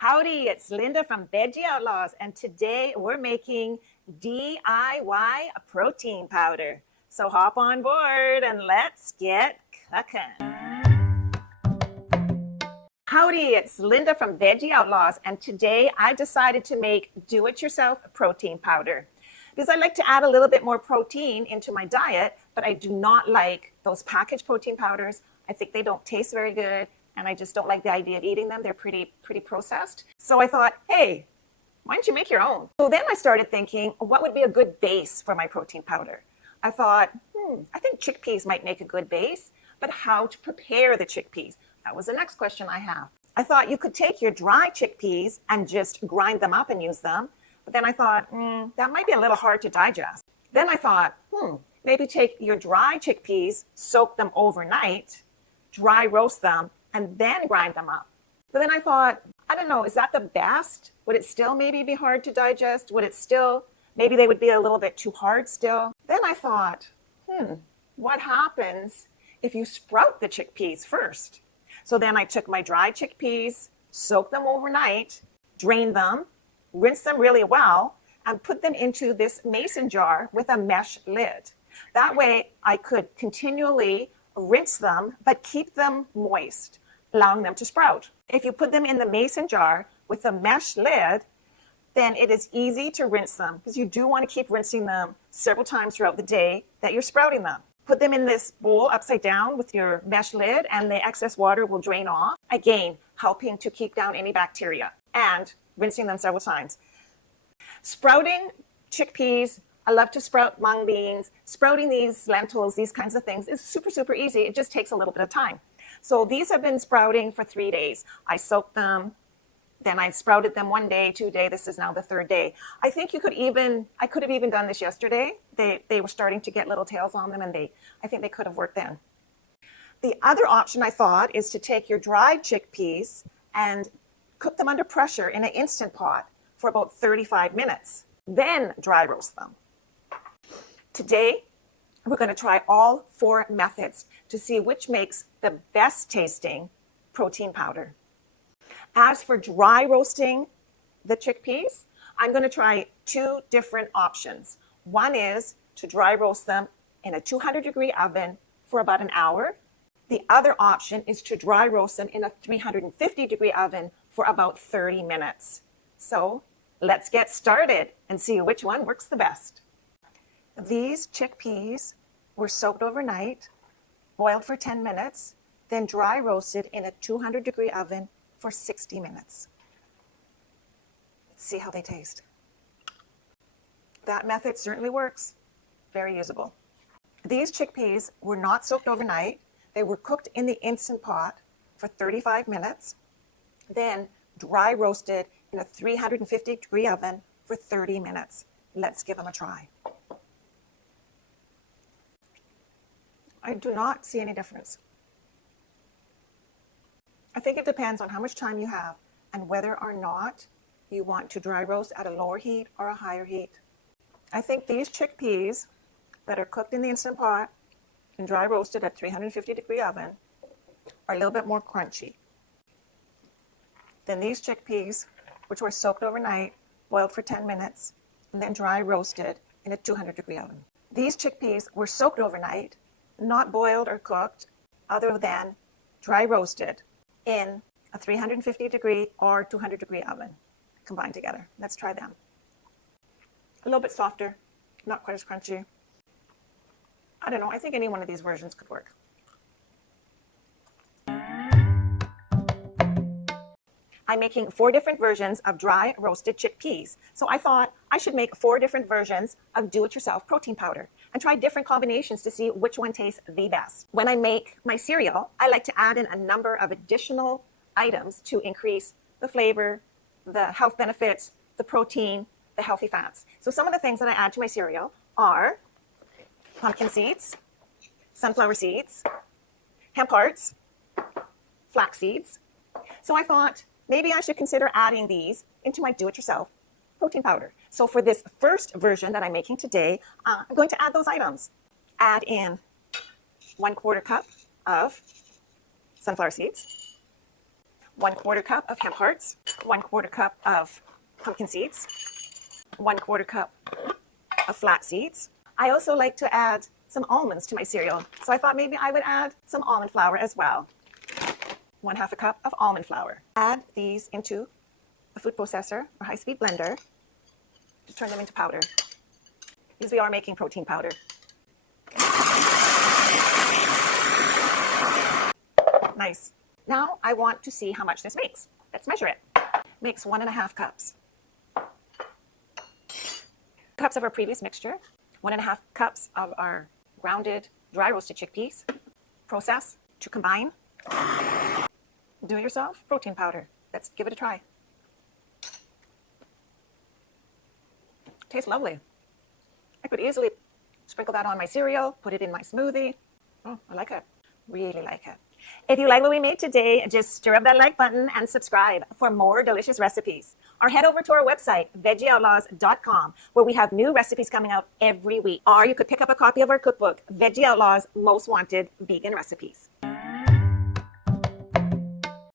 Howdy, it's Linda from Veggie Outlaws, and today we're making DIY protein powder. So hop on board and let's get cooking. Howdy, it's Linda from Veggie Outlaws, and today I decided to make do-it-yourself protein powder because I like to add a little bit more protein into my diet, but I do not like those packaged protein powders. I think they don't taste very good, and I just don't like the idea of eating them. They're pretty processed. So I thought, hey, why don't you make your own? So then I started thinking, what would be a good base for my protein powder? I thought, I think chickpeas might make a good base, but how to prepare the chickpeas? That was the next question I have. I thought you could take your dry chickpeas and just grind them up and use them. But then I thought, that might be a little hard to digest. Then I thought, maybe take your dry chickpeas, soak them overnight, dry roast them, and then grind them up. But then I thought, I don't know, is that the best? Would it still maybe be hard to digest? Would it still, maybe they would be a little bit too hard still? Then I thought, what happens if you sprout the chickpeas first? So then I took my dry chickpeas, soaked them overnight, drained them, rinsed them really well, and put them into this mason jar with a mesh lid. That way I could continually rinse them, but keep them moist, allowing them to sprout. If you put them in the mason jar with a mesh lid, then it is easy to rinse them because you do want to keep rinsing them several times throughout the day that you're sprouting them. Put them in this bowl upside down with your mesh lid and the excess water will drain off, again, helping to keep down any bacteria and rinsing them several times. Sprouting chickpeas, I love to sprout mung beans. Sprouting these lentils, these kinds of things is super easy. It just takes a little bit of time. So these have been sprouting for 3 days. I soaked them, then I sprouted them 1 day, 2 days. This is now the 3rd day. I think I could have even done this yesterday. They were starting to get little tails on them, and I think they could have worked then. The other option I thought is to take your dried chickpeas and cook them under pressure in an Instant Pot for about 35 minutes, then dry roast them. Today, we're going to try all 4 methods to see which makes the best tasting protein powder. As for dry roasting the chickpeas, I'm going to try 2 different options. One is to dry roast them in a 200-degree oven for about an hour. The other option is to dry roast them in a 350-degree oven for about 30 minutes. So let's get started and see which one works the best. These chickpeas were soaked overnight, boiled for 10 minutes, then dry roasted in a 200-degree oven for 60 minutes. Let's see how they taste. That method certainly works. Very usable. These chickpeas were not soaked overnight. They were cooked in the Instant Pot for 35 minutes, then dry roasted in a 350-degree oven for 30 minutes. Let's give them a try. I do not see any difference. I think it depends on how much time you have and whether or not you want to dry roast at a lower heat or a higher heat. I think these chickpeas that are cooked in the Instant Pot and dry roasted at 350-degree oven are a little bit more crunchy than these chickpeas, which were soaked overnight, boiled for 10 minutes, and then dry roasted in a 200-degree oven. These chickpeas were soaked overnight, not boiled or cooked, other than dry roasted in a 350-degree or 200-degree oven combined together. Let's try them. A little bit softer, not quite as crunchy. I don't know, I think any one of these versions could work. I'm making 4 different versions of dry roasted chickpeas. So I thought I should make 4 different versions of do-it-yourself protein powder and try different combinations to see which one tastes the best. When I make my cereal, I like to add in a number of additional items to increase the flavor, the health benefits, the protein, the healthy fats. So some of the things that I add to my cereal are pumpkin seeds, sunflower seeds, hemp hearts, flax seeds. So I thought, maybe I should consider adding these into my do-it-yourself protein powder. So for this first version that I'm making today, I'm going to add those items. Add in 1/4 cup of sunflower seeds, 1/4 cup of hemp hearts, 1/4 cup of pumpkin seeds, 1/4 cup of flax seeds. I also like to add some almonds to my cereal, so I thought maybe I would add some almond flour as well. 1/2 cup of almond flour. Add these into a food processor or high-speed blender to turn them into powder, because we are making protein powder. Nice. Now I want to see how much this makes. Let's measure it. Makes 1.5 cups. Cups of our previous mixture, 1.5 cups of our grounded, dry roasted chickpeas. Process to combine. Do it yourself protein powder. Let's give it a try. Tastes lovely. I could easily sprinkle that on my cereal, put it in my smoothie. Oh, I like it. Really like it. If you like what we made today, just stir up that like button and subscribe for more delicious recipes. Or head over to our website, veggieoutlaws.com, where we have new recipes coming out every week. Or you could pick up a copy of our cookbook, Veggie Outlaws Most Wanted Vegan Recipes.